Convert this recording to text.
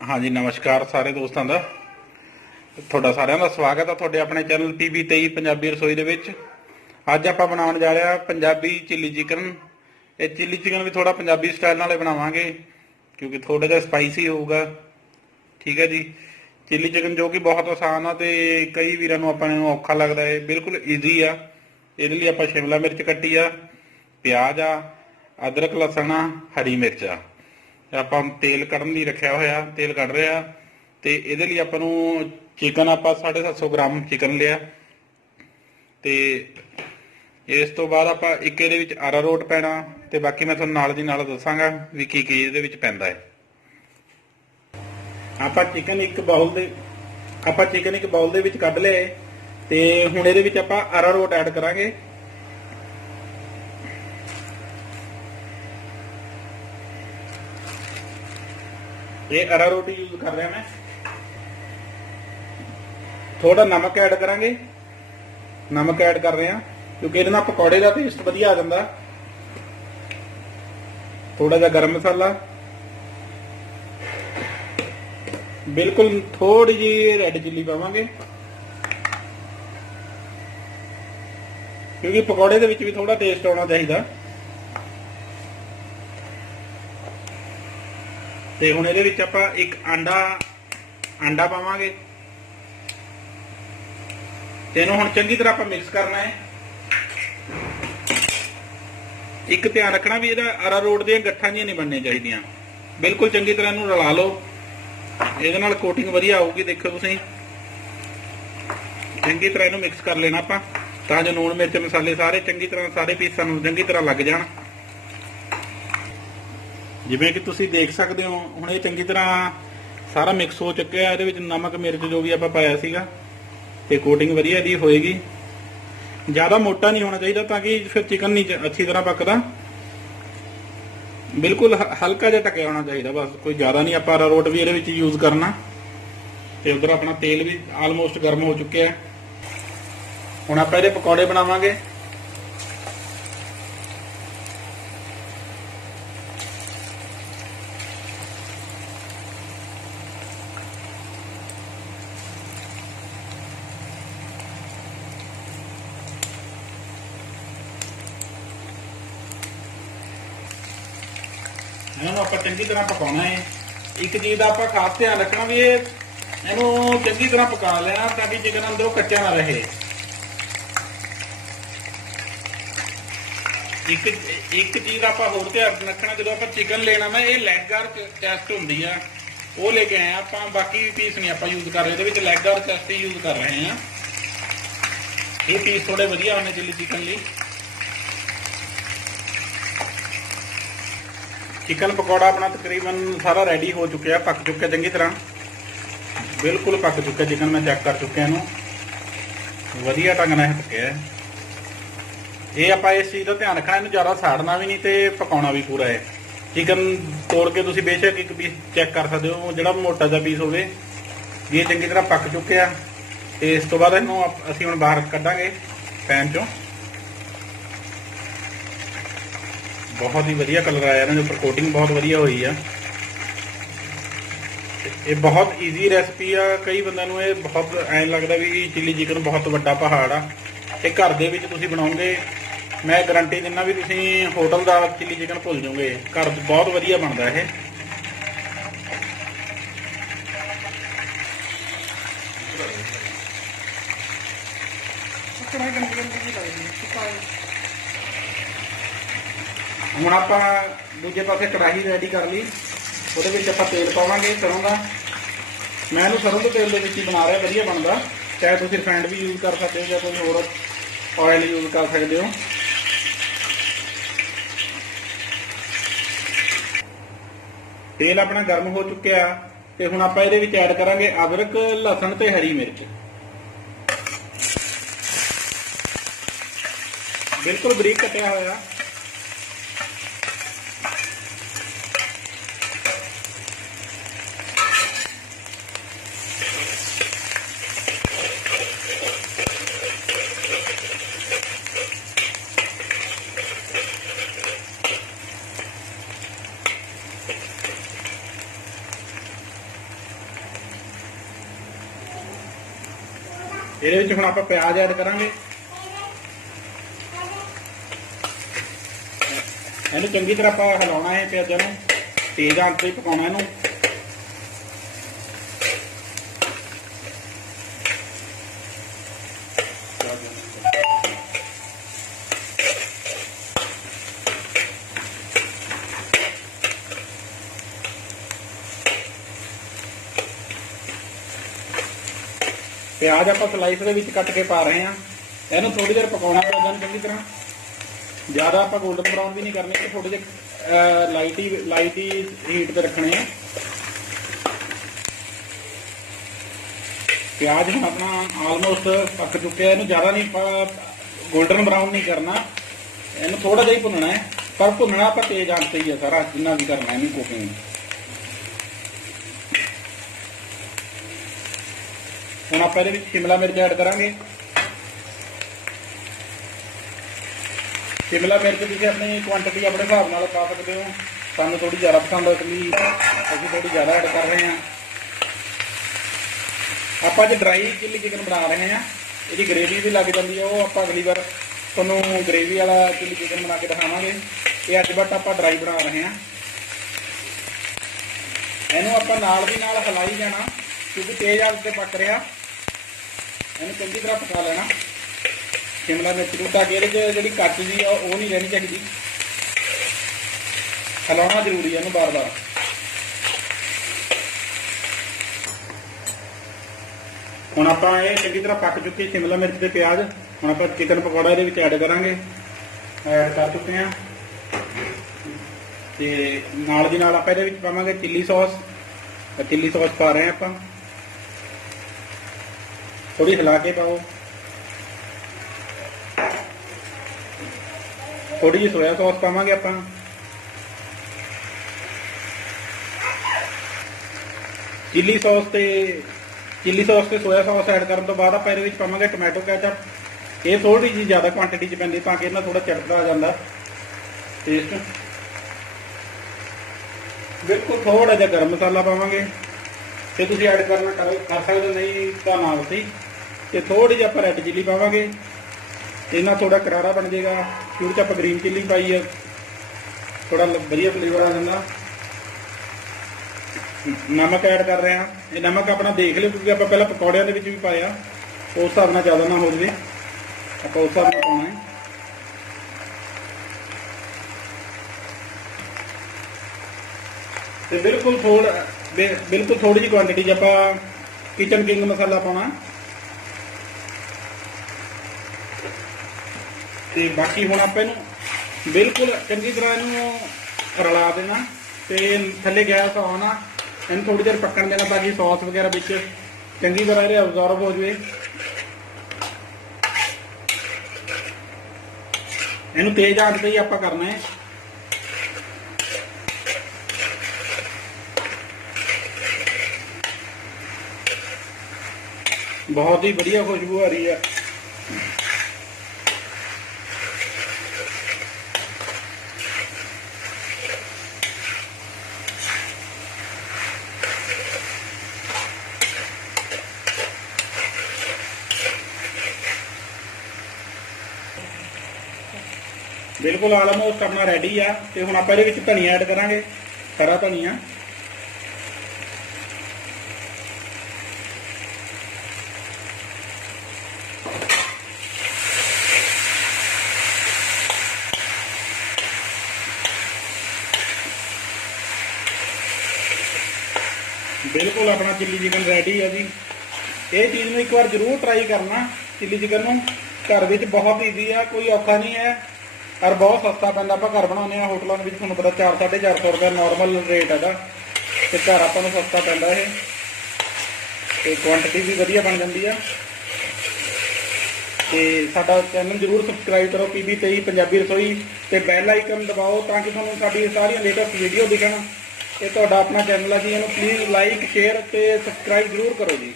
हाँ जी, नमस्कार सारे दोस्तों का। ਤੁਹਾਡਾ ਸਾਰਿਆਂ ਦਾ ਸਵਾਗਤ ਹੈ ਤੁਹਾਡੇ ਆਪਣੇ ਚੈਨਲ PB 23 ਪੰਜਾਬੀ ਰਸੋਈ ਦੇ ਵਿੱਚ। ਅੱਜ ਆਪਾਂ ਬਣਾਉਣ ਜਾ ਰਹੇ ਹਾਂ ਪੰਜਾਬੀ ਚਿੱਲੀ ਚਿਕਨ। ਇਹ ਚਿੱਲੀ ਚਿਕਨ ਵੀ ਥੋੜਾ ਪੰਜਾਬੀ ਸਟਾਈਲ ਨਾਲ ਬਣਾਵਾਂਗੇ ਕਿਉਂਕਿ ਥੋੜਾ ਜਿਹਾ ਸਪਾਈਸੀ ਹੋਊਗਾ। ਠੀਕ ਹੈ ਜੀ। ਚਿੱਲੀ ਚਿਕਨ ਜੋ ਕਿ ਬਹੁਤ ਆਸਾਨ ਆ ਤੇ ਕਈ ਵੀਰਾਂ ਨੂੰ ਆਪਾਂ ਨੂੰ ਔਖਾ ਲੱਗਦਾ ਹੈ, ਬਿਲਕੁਲ ਈਜ਼ੀ ਆ। ਇਹਦੇ ਲਈ ਆਪਾਂ ਸ਼ਿਮਲਾ ਮਿਰਚ ਕੱਟੀ ਆ, ਪਿਆਜ਼ ਆ, ਅਦਰਕ ਲਸਣ ਆ, ਹਰੀ ਮਿਰਚ ਆ। ਆਪਾਂ ਤੇਲ ਕੱਢਣ ਲਈ ਰੱਖਿਆ ਹੋਇਆ, ਤੇਲ ਕੱਢ ਰਿਹਾ। ਤੇ ਇਹਦੇ ਲਈ ਆਪਾਂ ਨੂੰ चिकन आप 750 ग्राम चिकन लिया। तो इस तो बाद आप एक अरारोट पैना, तो बाकी मैं थोड़ा नाल दी नाल दसांगा भी की ये पैंदा है। आप चिकन एक बाउल दे विच कढ लिया। तो हुण इहदे विच आप अरारोट ऐड करांगे। ये अरारोट यूज कर रहा मैं। थोड़ा नमक ऐड करांगे, नमक ऐड कर रहे हैं क्योंकि ये पकौड़े का टेस्ट वधिया आ जाता। थोड़ा जिहा गरम मसाला, बिल्कुल थोड़ी जी रेड चिल्ली पावांगे क्योंकि पकौड़े दे विच भी थोड़ा टेस्ट आना चाहिए। ते हुण इहदे विच आपां एक अंडा पावांगे। तेनों हुण चंगी तरह आप मिक्स करना है। एक ध्यान रखना भी इहदा अरारोट दी गट्ठां जिहियां नहीं बननियां चाहिए। बिल्कुल चंगी तरह इहनूं रला लो, इहदे नाल कोटिंग वधिया आऊगी। देखो तुसीं चंगी तरह इहनूं मिक्स कर लेना आपां तां जो लूण मिर्च मसाले सारे चंगी तरह सारे पीसां नूं चंगी तरह लग जाण। जिवें कि तुसीं देख सकदे हो हुण इह चंगी तरह सारा मिक्स हो चुक्या है। इहदे विच नमक मिर्च जो भी आपां पाया सीगा ते कोटिंग वधिया दी होएगी। ज़्यादा मोटा नहीं होना चाहिए ताकि फिर चिकन नहीं अच्छी तरह पकदा। बिल्कुल हल्का जिहा ढकिया होना चाहिए बस, कोई ज़्यादा नहीं। आप अरारोट भी इहदे विच यूज करना। ते उधर अपना तेल भी आलमोस्ट गर्म हो चुके हैं। हुण आपां इहदे पकौड़े बनावांगे। इन्होंने आप चंगी तरह पकाना है। एक चीज़ का आप खास ध्यान रखना भी इनू चंगी तरह पका लेना ताकि चिकन अंदरों कच्चा ना रहे। एक चीज़ आप होर ध्यान रखना, जो आप चिकन लेना मैं ये लैग और चैस्ट होंगी है वो लेके आए आप। बाकी पीस नहीं आप यूज कर रहे, ये लैग और चैस्ट ही यूज कर रहे हैं। ये पीस थोड़े वधिया होने चिली चिकन लिए। चिकन पकौड़ा अपना तकरीबन सारा रेडी हो चुका है, पक चुका चंगी तरह, बिल्कुल पक चुका चिकन। मैं चेक कर चुका इनू वधिया ढंग नाल पकया है। ये आप इस चीज़ का ध्यान रखना, इन्हूं ज़्यादा साड़ना भी नहीं तो पकाउणा भी पूरा है। चिकन तोड़ के तुसीं बेशक एक पीस चेक कर सकते हो, जिहड़ा मोटा जिहा पीस होवे। ये चंगी तरह पक चुके हैं। तो इस तो बाद इन्हूं असीं हुण बाहर कढांगे पैन चों। बहुत ही वधिया कलर आया इन्होंने, उपर कोटिंग बहुत वधिया हुई है। ये बहुत ईजी रेसिपी आ। कई बंदों को ये बहुत ऐं लगता भी चिली चिकन बहुत वड्डा पहाड़ आ। ये घर दे विच तुसीं बनाओगे, मैं गारंटी दिना भी तुसीं होटल का चिली चिकन भुल जाओगे। घर बहुत वधिया बनता है। ਹੁਣ ਆਪਾਂ ਦੂਜੇ ਪਾਸੇ ਕੜਾਹੀ ਰੈਡੀ ਕਰ ਲਈ। ਉਹਦੇ ਵਿੱਚ ਆਪਾਂ ਤੇਲ ਪਾਵਾਂਗੇ ਸਰੋਂ ਦਾ। ਮੈਂ ਇਹਨੂੰ ਸਰੋਂ ਦੇ ਤੇਲ ਦੇ ਵਿੱਚ ਹੀ ਬਣਾ ਰਿਹਾ, ਵਧੀਆ ਬਣਦਾ। ਚਾਹੇ ਤੁਸੀਂ ਰਿਫਾਈਂਡ ਵੀ ਯੂਜ਼ ਕਰ ਸਕਦੇ ਹੋ ਜਾਂ ਕੋਈ ਹੋਰ ਆਇਲ ਯੂਜ਼ ਕਰ ਸਕਦੇ ਹੋ। ਤੇਲ ਆਪਣਾ ਗਰਮ ਹੋ ਚੁੱਕਿਆ ਤੇ ਹੁਣ ਆਪਾਂ ਇਹਦੇ ਵਿੱਚ ਐਡ ਕਰਾਂਗੇ ਅਦਰਕ, ਲਸਣ ਤੇ ਹਰੀ ਮਿਰਚ। ਬਿਲਕੁਲ ਬਰੀਕ ਕੱਟਿਆ ਹੋਇਆ। ਇਹਦੇ ਵਿੱਚ ਹੁਣ ਆਪਾਂ ਪਿਆਜ਼ ਐਡ ਕਰਾਂਗੇ। ਇਹਨੂੰ ਚੰਗੀ ਤਰ੍ਹਾਂ ਆਪਾਂ ਹਿਲਾਉਣਾ ਹੈ, ਪਿਆਜ਼ਾਂ ਨੂੰ ਤੇਜ਼ ਆਂਚ ਤੇ ਪਕਾਉਣਾ ਇਹਨੂੰ। ਪਿਆਜ਼ ਆਪਾਂ ਸਲਾਈਸ ਦੇ ਵਿੱਚ ਕੱਟ ਕੇ ਪਾ ਰਹੇ ਹਾਂ। ਇਹਨੂੰ ਥੋੜੀ ਦੇਰ ਪਕਾਉਣਾ ਪਿਆਜ਼ਾਂ ਨੂੰ ਚੰਗੀ ਤਰ੍ਹਾਂ। ਜ਼ਿਆਦਾ ਆਪਾਂ ਗੋਲਡਨ ਬਰਾਊਨ ਵੀ ਨਹੀਂ ਕਰਨੇ, ਤੇ ਥੋੜੇ ਜਿਹੇ ਲਾਈਟ ਹੀ ਹੀਟ ਤੇ ਰੱਖਣੇ ਆ। ਪਿਆਜ਼ ਹੁਣ ਆਪਣਾ ਆਲਮੋਸਟ ਪੱਕ ਚੁੱਕਿਆ। ਇਹਨੂੰ ਜ਼ਿਆਦਾ ਨਹੀਂ ਗੋਲਡਨ ਬਰਾਊਨ ਨਹੀਂ ਕਰਨਾ, ਇਹਨੂੰ ਥੋੜਾ ਜਿਹਾ ਹੀ ਭੁੰਨਣਾ ਹੈ। ਪਰ ਭੁੰਨਣਾ ਆਪਾਂ ਤੇਜ਼ ਆਂਚ ਤੇ ਹੀ ਆ ਸਾਰਾ, ਜਿੰਨਾ ਵੀ ਕਰਨਾ ਇਹਨੂੰ ਕੁਕਿੰਗ। ਹੁਣ ਆਪਾਂ ਇਹਦੇ ਵਿੱਚ ਸ਼ਿਮਲਾ ਮਿਰਚ ਐਡ ਕਰਾਂਗੇ। ਸ਼ਿਮਲਾ ਮਿਰਚ ਤੁਸੀਂ ਆਪਣੀ ਕੁਆਂਟੀਟੀ ਆਪਣੇ ਹਿਸਾਬ ਨਾਲ ਪਾ ਸਕਦੇ ਹੋ। ਸਾਨੂੰ ਥੋੜੀ ਜ਼ਿਆਦਾ ਪਸੰਦ ਹੈ, ਇਸ ਲਈ ਅਸੀਂ ਥੋੜੀ ਜ਼ਿਆਦਾ ਐਡ ਕਰ ਰਹੇ ਹਾਂ। ਆਪਾਂ ਅੱਜ ਡਰਾਈ ਚਿੱਲੀ ਚਿਕਨ ਬਣਾ ਰਹੇ ਹਾਂ। ਇਹਦੀ ਗ੍ਰੇਵੀ ਵੀ ਲੱਗ ਜਾਂਦੀ ਹੈ, ਉਹ ਆਪਾਂ ਅਗਲੀ ਵਾਰ ਤੁਹਾਨੂੰ ਗ੍ਰੇਵੀ ਵਾਲਾ ਚਿੱਲੀ ਚਿਕਨ ਬਣਾ ਕੇ ਦਿਖਾਵਾਂਗੇ। ਇਹ ਅੱਜ ਬਟ ਆਪਾਂ ਡਰਾਈ ਬਣਾ ਰਹੇ ਹਾਂ। ਇਹਨੂੰ ਆਪਾਂ ਨਾਲ ਦੀ ਨਾਲ ਹਿਲਾਈ ਜਾਣਾ, ਕਿਉਂਕਿ ਤੇਜ਼ ਆਂਚ ਤੇ ਪੱਕ ਰਿਹਾ। ਇਹਨੂੰ ਚੰਗੀ ਤਰ੍ਹਾਂ ਪਕਾ ਲੈਣਾ ਸ਼ਿਮਲਾ ਮਿਰਚ ਨੂੰ, ਤਾਂ ਕਿ ਇਹਦੇ 'ਚ ਜਿਹੜੀ ਕੱਚ ਜੀ ਆ ਉਹ ਨਹੀਂ ਰਹਿਣੀ ਚਾਹੀਦੀ। ਹਿਲਾਉਣਾ ਜ਼ਰੂਰੀ ਹੈ ਇਹਨੂੰ ਬਾਰ-ਬਾਰ। ਹੁਣ ਆਪਾਂ ਇਹ ਚੰਗੀ ਤਰ੍ਹਾਂ ਪੱਕ ਚੁੱਕੀ ਸ਼ਿਮਲਾ ਮਿਰਚ ਤੇ ਪਿਆਜ਼। ਹੁਣ ਆਪਾਂ ਚਿਕਨ ਪਕੌੜਾ ਇਹਦੇ ਵਿੱਚ ਐਡ ਕਰਾਂਗੇ। ਐਡ ਕਰ ਚੁੱਕੇ ਹਾਂ, ਤੇ ਨਾਲ ਦੀ ਨਾਲ ਆਪਾਂ ਇਹਦੇ ਵਿੱਚ ਪਾਵਾਂਗੇ ਚਿੱਲੀ ਸੌਸ। ਚਿੱਲੀ ਸੌਸ ਪਾ ਰਹੇ ਹਾਂ ਆਪਾਂ, ਥੋੜੀ ਹਿਲਾ ਕੇ ਪਾਓ। ਥੋੜੀ ਜਿਹੀ ਸੋਇਆ ਸੌਸ ਪਾਵਾਂਗੇ ਆਪਾਂ। ਚਿੱਲੀ ਸੌਸ ਤੇ ਸੋਇਆ ਸੌਸ ਐਡ ਕਰਨ ਤੋਂ ਬਾਅਦ ਆਪਾਂ ਇਹਦੇ ਵਿੱਚ ਪਾਵਾਂਗੇ ਟੋਮੈਟੋ ਕੈਚਅਪ। ਇਹ ਥੋੜੀ ਜਿਹੀ ਜ਼ਿਆਦਾ ਕੁਆਂਟੀਟੀ 'ਚ ਪੈਂਦੀ, ਤਾਂ ਕਿ ਇਹਨਾਂ ਥੋੜਾ ਚਟਪਟਾ ਆ ਜਾਂਦਾ ਟੇਸਟ। ਬਿਲਕੁਲ ਥੋੜਾ ਜਿਹਾ ਗਰਮ ਮਸਾਲਾ ਪਾਵਾਂਗੇ, ਤੇ ਤੁਸੀਂ ਐਡ ਕਰਨਾ ਕਰ ਸਕਦੇ, ਨਹੀਂ ਤਾਂ ਨਾਲ ਸੀ। ਤੇ ਥੋੜੀ ਜਿਹੀ ਆਪਾਂ ਰੈੱਡ ਚਿੱਲੀ ਪਾਵਾਂਗੇ, ਇਹਨਾਂ ਥੋੜਾ ਕਰਾਰਾ ਬਣ ਜਾਏਗਾ। ਸ਼ੁਰੂ 'ਚ ਆਪਾਂ ਗ੍ਰੀਨ ਚਿੱਲੀ ਪਾਈ ਹੈ, ਥੋੜਾ ਵਧੀਆ ਫਲੇਵਰ ਆ ਜਾਂਦਾ। ਨਮਕ ਐਡ ਕਰ ਰਹੇ ਹਾਂ। ਇਹ ਨਮਕ ਆਪਣਾ ਦੇਖ ਲਿਓ, ਕਿਉਂਕਿ ਆਪਾਂ ਪਹਿਲਾਂ ਪਕੌੜਿਆਂ ਦੇ ਵਿੱਚ ਵੀ ਪਾਇਆ। ਉਸ ਹਿਸਾਬ ਨਾਲ ਜ਼ਿਆਦਾ ਨਾ ਹੋ ਜਾਵੇ, ਆਪਾਂ ਉਸ ਹਿਸਾਬ ਨਾਲ ਪਾਉਣਾ ਹੈ। ਤੇ ਬਿਲਕੁਲ ਥੋੜੀ ਜਿਹੀ ਕੁਆਂਟੀਟੀ 'ਚ ਆਪਾਂ ਕਿਚਨ ਕਿੰਗ ਮਸਾਲਾ ਪਾਉਣਾ। ਤੇ ਬਾਕੀ ਹੁਣ ਆਪਾਂ ਇਹਨੂੰ ਬਿਲਕੁਲ ਚੰਗੀ ਤਰ੍ਹਾਂ ਇਹਨੂੰ ਰਲਾ ਦੇਣਾ, ਤੇ ਥੱਲੇ ਗੈਸ ਆਉਣਾ। ਇਹਨੂੰ ਥੋੜੀ ਦੇਰ ਪੱਕਣ ਦੇਣਾ, ਤਾਂ ਕਿ ਸੌਸ ਵਗੈਰਾ ਵਿੱਚ ਚੰਗੀ ਤਰ੍ਹਾਂ ਇਹਦੇ ਅਬਜ਼ੌਰਬ ਹੋ ਜਾਵੇ। ਇਹਨੂੰ ਤੇਜ਼ ਆਂਚ ਤੇ ਹੀ ਆਪਾਂ ਕਰਨਾ ਹੈ। ਬਹੁਤ ਹੀ ਵਧੀਆ ਖੁਸ਼ਬੂ ਆ ਰਹੀ ਹੈ। ਬਿਲਕੁਲ ਆਲਮੋਸਟ ਆਪਣਾ ਰੈਡੀ ਆ। ਤੇ ਹੁਣ ਆਪਾਂ ਇਹਦੇ ਵਿੱਚ ਧਨੀਆ ਐਡ ਕਰਾਂਗੇ, ਹਰਾ ਧਨੀਆ। ਬਿਲਕੁਲ ਆਪਣਾ ਚਿੱਲੀ ਚਿਕਨ ਰੈਡੀ ਹੈ ਜੀ। ਇਹ ਚੀਜ਼ ਨੂੰ ਇੱਕ ਵਾਰ ਜ਼ਰੂਰ ਟਰਾਈ ਕਰਨਾ। ਚਿੱਲੀ ਚਿਕਨ ਨੂੰ ਘਰ ਵਿੱਚ ਬਹੁਤ ਈਜ਼ੀ ਆ, ਕੋਈ ਔਖਾ ਨਹੀਂ ਹੈ, ਔਰ ਬਹੁਤ ਸਸਤਾ ਪੈਂਦਾ। ਆਪਾਂ ਘਰ ਬਣਾਉਂਦੇ ਹਾਂ, ਹੋਟਲਾਂ ਦੇ ਵਿੱਚ ਤੁਹਾਨੂੰ ਪਤਾ 400-450 ਰੁਪਏ ਨੋਰਮਲ ਰੇਟ ਹੈਗਾ, ਤੇ ਘਰ ਆਪਾਂ ਨੂੰ ਸਸਤਾ ਪੈਂਦਾ ਇਹ, ਤੇ ਕੁਆਂਟੀਟੀ ਵੀ ਵਧੀਆ ਬਣ ਜਾਂਦੀ ਆ। ਤੇ ਸਾਡਾ ਚੈਨਲ ਜ਼ਰੂਰ ਸਬਸਕ੍ਰਾਈਬ ਕਰੋ, PB 23 ਪੰਜਾਬੀ ਰਸੋਈ, ਤੇ ਬੈਲ ਆਈਕਨ ਦਬਾਓ ਤਾਂ ਕਿ ਤੁਹਾਨੂੰ ਸਾਡੀ ਸਾਰੀਆਂ ਲੇਟੈਸਟ ਵੀਡੀਓ ਦਿਖਣ। ਇਹ ਤੁਹਾਡਾ ਆਪਣਾ ਚੈਨਲ ਹੈ ਜੀ, ਇਹਨੂੰ ਪਲੀਜ਼ ਲਾਈਕ, ਸ਼ੇਅਰ ਤੇ ਸਬਸਕ੍ਰਾਈਬ ਜ਼ਰੂਰ ਕਰੋ ਜੀ।